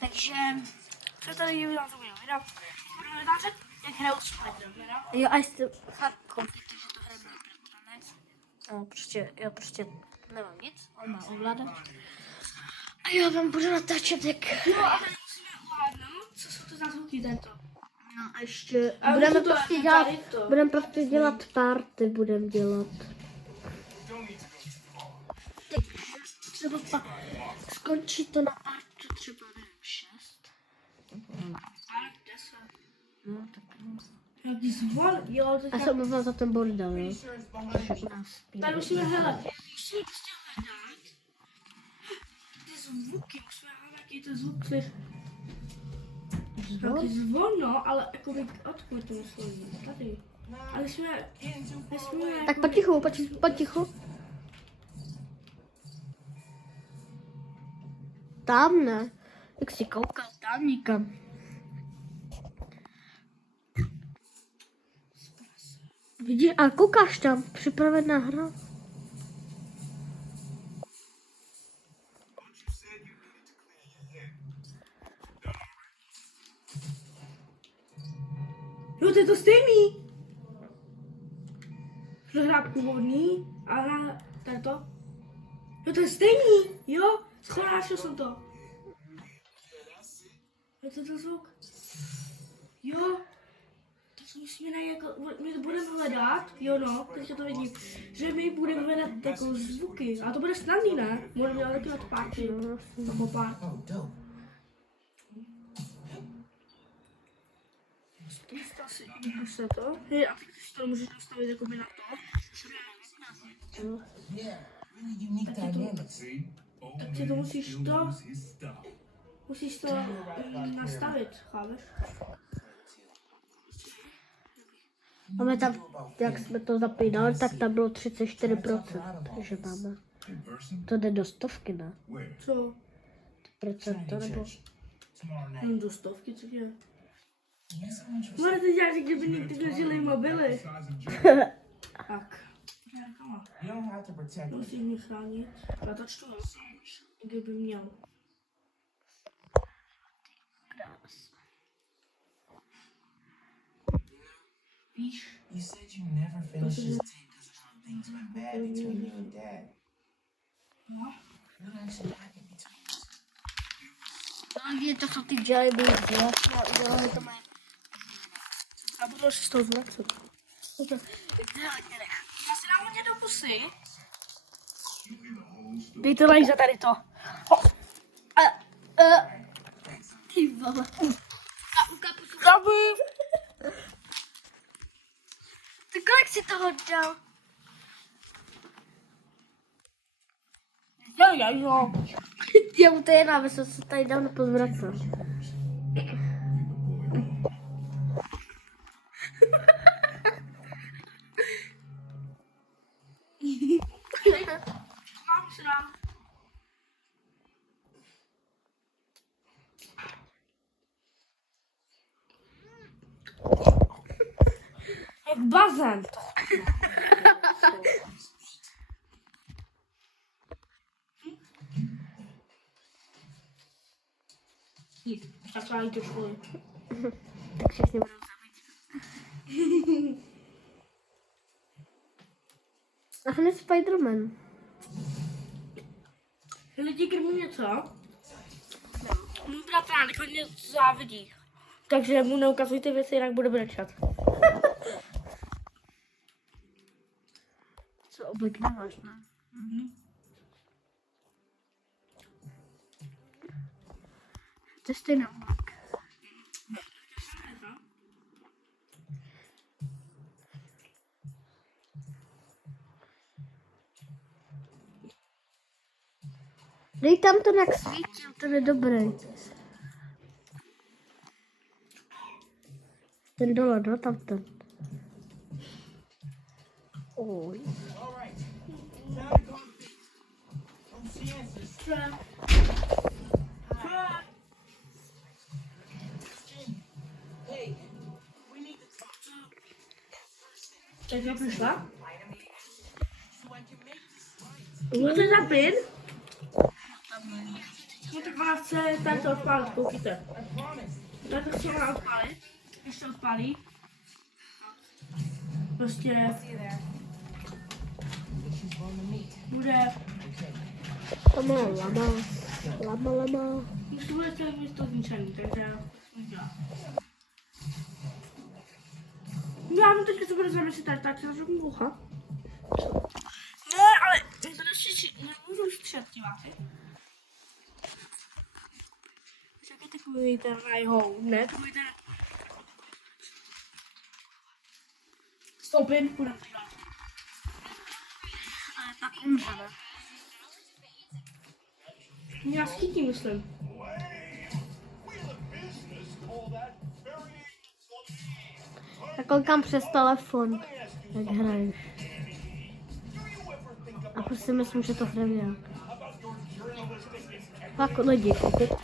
Takže, co tady udělám to video? Budeme natáčet, jak hraju Spider-Mana. Jo, a jestli fakt koupíte, že to hraje bratranec. No, já prostě nemám nic, on má ovládat. A já vám budu natáčet, jak... Jo, a tady musíme ovládnout, co jsou to za zvuky tento. No a ještě A budeme to prostě je dělat, tady to. budeme dělat. Třeba pak skončí to na partu třeba nevím 6. Ale 10. No tak no. Jaký zvon, jo, Já teďka... se omlouvám za ten bordel, jo. Tady musíme hledat. Musíme prostě hledat ty zvuky, musíme hledat, jaký to zvuk, Taky zvon, no, ale jakoby odkud to myslím, tady. Ale jsme... Tak potichu. Tam ne. Jak jsi koukal tam nikam. Vidíš, a koukáš tam, připravená hra. Jo, to je to stejný. Že hrát původní a na tento. Jo, to je stejný, jo. Schodášel jsem to. Je to zvuk? Jo. To se musíme najít jako, my to budeme hledat, jo no, teďka to vidím, že my budeme hledat jako zvuky, a to bude snadný, ne? Budeme dělat taky od párty, nebo pár. Se to, hej, a ty si to můžeš nastavit jako by na to. Tak si to musíš to nastavit, chápeš? Máme tam, jak jsme to zapínali, tak tam bylo 34%, takže máme. To jde do stovky, ne? Co? Procento nebo... Do stovky, co je? Máte teď dělat, kdyby někdy nežili mobily. Tak. Musíš mě chránit. Já to čtu, kdyby měl. Víš? You said you never finished this tape because some things went bad between you and Dad. What actually happened between us? Je to fakt ty dělají byli jasně a udělali to mají. A budu si z toho zvracet. Já si dám hodně do pusy. Dej to za tady to. Ty vole. Gabi! Ty kolik si toho dal? Jo. Já mu to je aby jsem se tady dávno pozvracel. Mám si dám. Jak bazén. Tak já jít do školy. Tak všichni budou zabít. A hned Spider-Man. Lidi krmí něco? Můj bratránek hodně závidí. Takže mu neukazujte věci, jinak bude brečet. Co obvykle máš, ne? To je stejný oblak. Dej tam to, jak svítil, to je dobrý. Ten dole, no tam ten. Oj. Tak to přišla? Co to je za pin? No tak ona chce tak to odpálit, koukejte. Tak to chce ona odpálit, když to odpálí. Prostě bude, Lama. to bude celé město zničený, takže udělá. No já mám teďka se bude zamyslet tak se začnu bouchat. Ne, ale to nemůžu střet, diváci. Jak je takový ten rajhou, ne? Takový ten... Stoupin, půjdem podívat. Ale tak umřeme. Já skýtím, myslím. Já koukám přes telefon, jak hraješ. A prostě myslím, že to hraje nějak. Tak lidi, koukejte.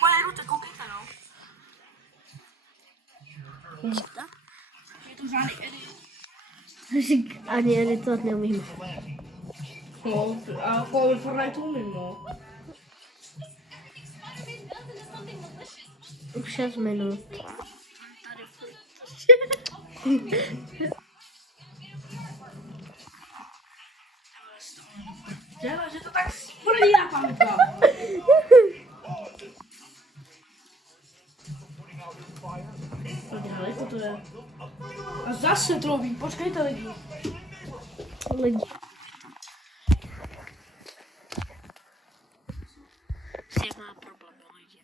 Moje ruce, koukejte, no. Vidíte? Je to žádný edit. Ani editovat neumím. No, a jako Fortnite umím, no. Už 6 minut. Že to tak smrdí na panka. Tak daleko to je. A zase trobí, počkejte lidi. Lidi. Vše má problém, lidi.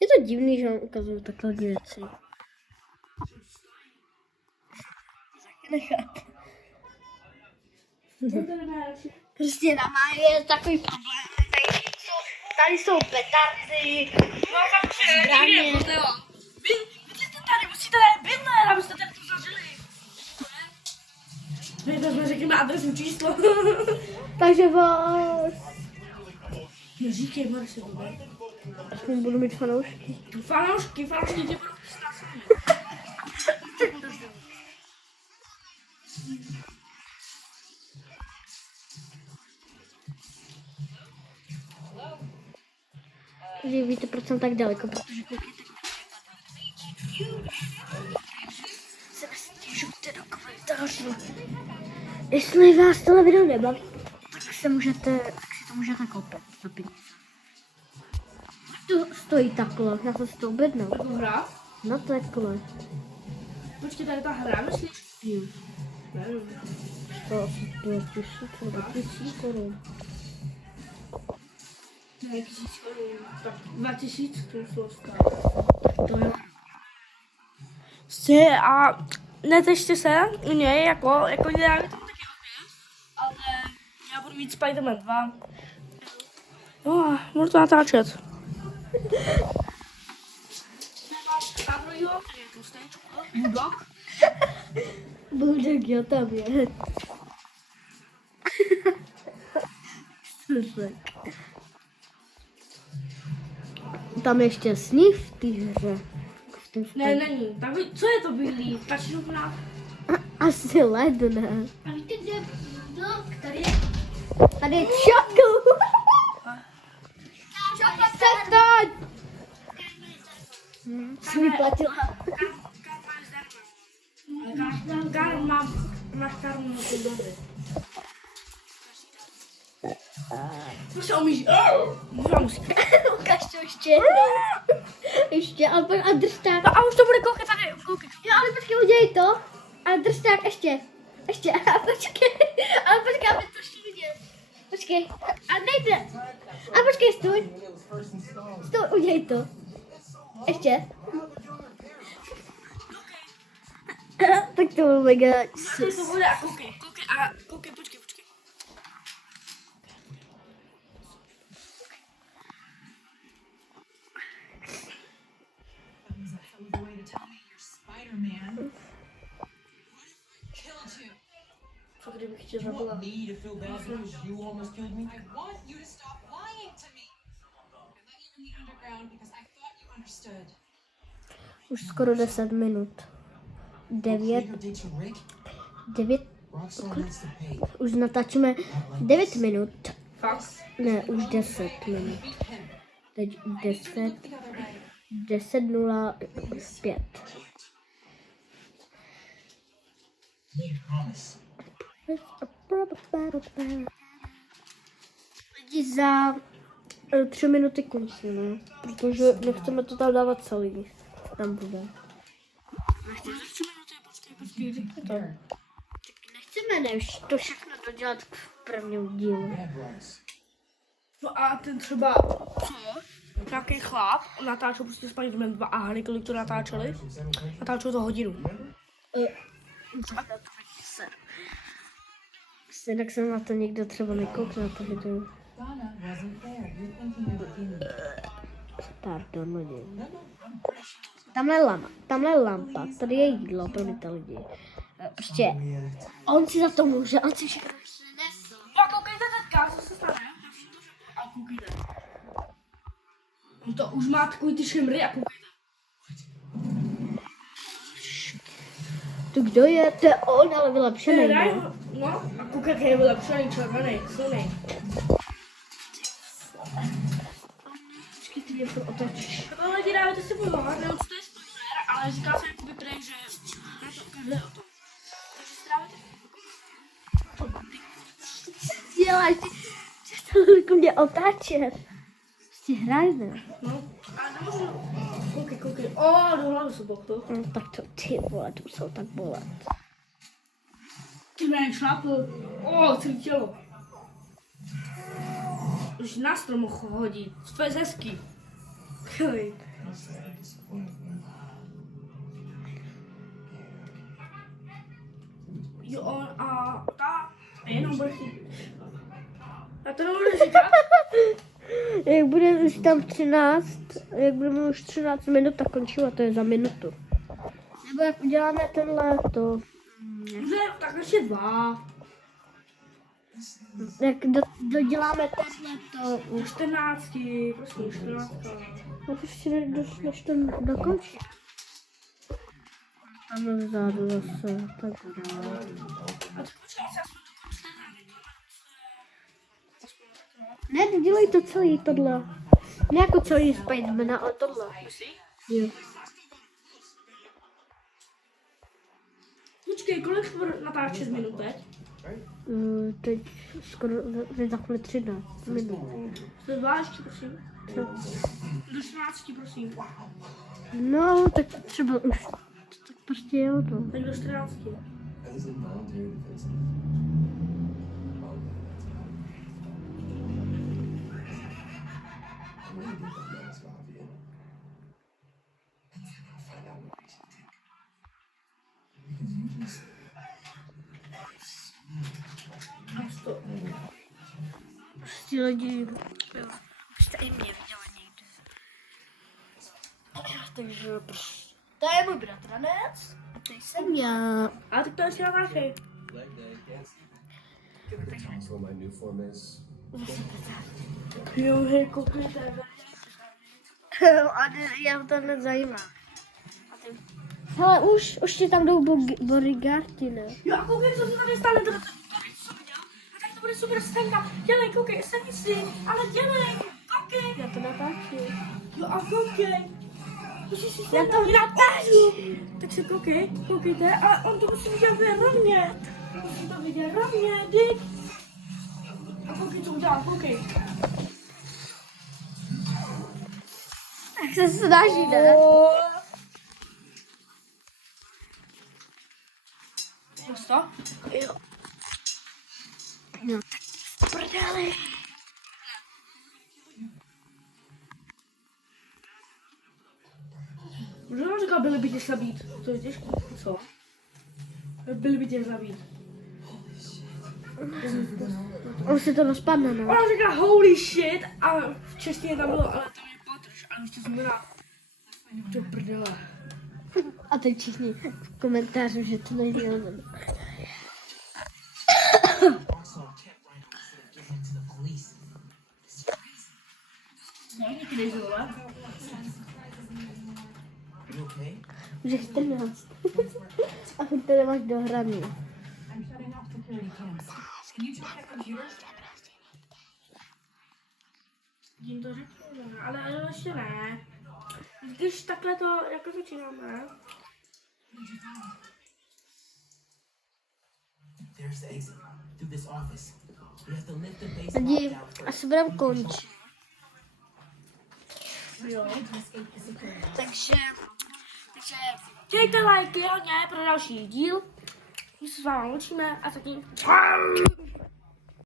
Je to divný, že vám ukazuju takhle věci. Nechat. Prostě na má je takový problém. Tady jsou petardy, zbraně. Vy jste tady, musíte tady bydlet, abyste tady to zažili. My jsme řekněme adresu číslo. Takže vás. Neříkej, Mare se bude. Aspoň budu mít fanoušky. Fanoušky tě budou strašný. Že víte, proč jsem tak daleko, protože koukejte. Se stěžujte do komentářů. Jestli vás tohle video nebaví, tak si to můžete koupit za peníze. To stojí takhle, já se s tou objednám. Tu hra? No takhle. Počkej, tady ta hra, myslíš? Jo. Nevím. To asi 2000 nebo 1000 korun. Ne, 1000 korun. Tak 2000 to šlo stát. To jo. A netešte se u něj, jako děláme to taky hodně, ale já budu mít Spider-Man 2. No, můžu to natáčet. Nemáš Pavlího, který je tlustý, Bulldog. Bulldog, jo, tam je. Tam ještě sníh v té hře. Ne, není. Tak co je to bílý? Ta šňupna? Asi led, ne? A víte, kde je Bulldog? Tady je... Tady je Čoko! Přestaň! Jsem mi platila. Karma je zdarma. Karma, máš karmu na ty doby. Co se omíží? Ukaž to ještě jednou. Ještě, a drž tak. No a už to bude koukat tady, koukej. Jo, ale počkej, udělej to. A drž tak, ještě. Ještě, a počkej. Ale počkej, aby to ještě vidět. Počkej, a nejde. A počkej, stůj. Stůj, udělej to. Ještě. Tak to bude mega. To bude a koukej. Koukej, počkej. Co kdybych tě zabila? Me to feel bad because you almost killed me. I want you to stop lying to me. I let you in the underground because I thought you understood. Už skoro 10 minut. 9. Bigger date to Rick. 9. Rockstar needs to pay. Už natáčíme 9 minut. Fakt? Ne, už 10 minut. Teď 10:05. Promise. Lidi, za 3 minuty končíme, protože nechceme to tam dávat celý. Tam bude. Nechceme to všechno dodělat v prvním dílu. Yeah, Bryce. No a ten třeba, nějaký chlap, natáčel prostě Spider-Man 2 a hany, kolik to natáčeli? Natáčel to hodinu. Jinak se na to někdo třeba nekoukne na to video. Donna wasn't there. You're thinking of Jimmy. Pardon, lidi. Tamhle lampa, tady je jídlo, promiňte lidi. Prostě, on si za to může, on si všechno přinesl. A koukejte teďka, co se stane? A koukejte. On to už má takový ty šimry a koukejte. To kdo je? To je on, ale vylepšený, Hraj, ne? no a koukej, je vylepšený, červený, silný. Počkej, ty mě to otočíš. Takhle lidi dávajte si pozor, nevím, co to je spoiler, ale říká se jakoby prej, že na to každé o tom. Takže strávite. Děláš, ty jako mě otáčet. Prostě hrajme. No, ale nemůžu. Koukej. O, do hlavy se to. No tak to ty vole, to jsou tak bolet. Ty mě šlápl. O, celé tělo. Už na strom mohl hodit. To je hezký. Hej. Jo, on a ta jenom bude chytit. Já to nemůžu říkat. Jak bude už tam 13, jak budeme už 13 minut, tak končíme, to je za minutu. Nebo jak uděláme tenhle to, Dobře, tak ještě 2. jak doděláme tenhle to, 14, prosím, 14. no prostě než to dokončí. Tam vzadu zase, tak dále. A tak počkej, já jsem Ne, dělej to celý tohle. Ne jako celý Spider-Man, ale tohle. Jo. Počkej, kolik natáčíš minut teď? Teď skoro za chvíli 13 minut. To 2 ještě, prosím. Do 14, prosím. No, tak třeba už, tak prostě je to. Tak do 14. As in voluntary defense. I'm gonna get that mask off you. I'll find out what makes you tick. Because you just A stop. Prostě lidi, už jste i mě viděla někde. Takže prostě. To je můj bratranec. A to jsem já. A tak to ještě natáčej. leg day, can't see. Also, my new form is Jo, hej, koukejte. Ale já to nezajímá. Hele, už ti tam jdou bodyguardi, ne? Jo, a koukej, co se tady stane. To co viděl? A tak to bude super scénka. Dělej, koukej, sedni si, ale dělej, koukej. Já to natáčím. Jo, a koukej. Musíš si Já to natáčím. Tak se koukejte, ale on to musí vidět rovně. Musí to vidět rovně, dík. A koukej, co udělal, koukej. Tak se snaží, ne? Co? Jo. No, tak prdeli. Že on říkal, byli by tě zabít. To je těžké, co? Byli by tě zabít. On si to rozpadne, ne? Ona říká holy shit a v češtině tam bylo, ale tam je potrž, ale už to znamená do prdele. A teď všichni v komentáři, že to nejde ono. also kept right on instead of getting to the police. No, někdy zole. You okay? Už je 14. A teď to nemáš dohraný. I'm shutting off security cams. Can you check the computer? jim to řekněme, ale ještě ne. Když takhle to jako začínáme. There's the exit. Through this office. We have to lift the base Lidi, down first. asi budeme končit. Jo. To escape the security. Takže Dejte lajky hodně pro další díl. My se s vámi učíme a zatím čau.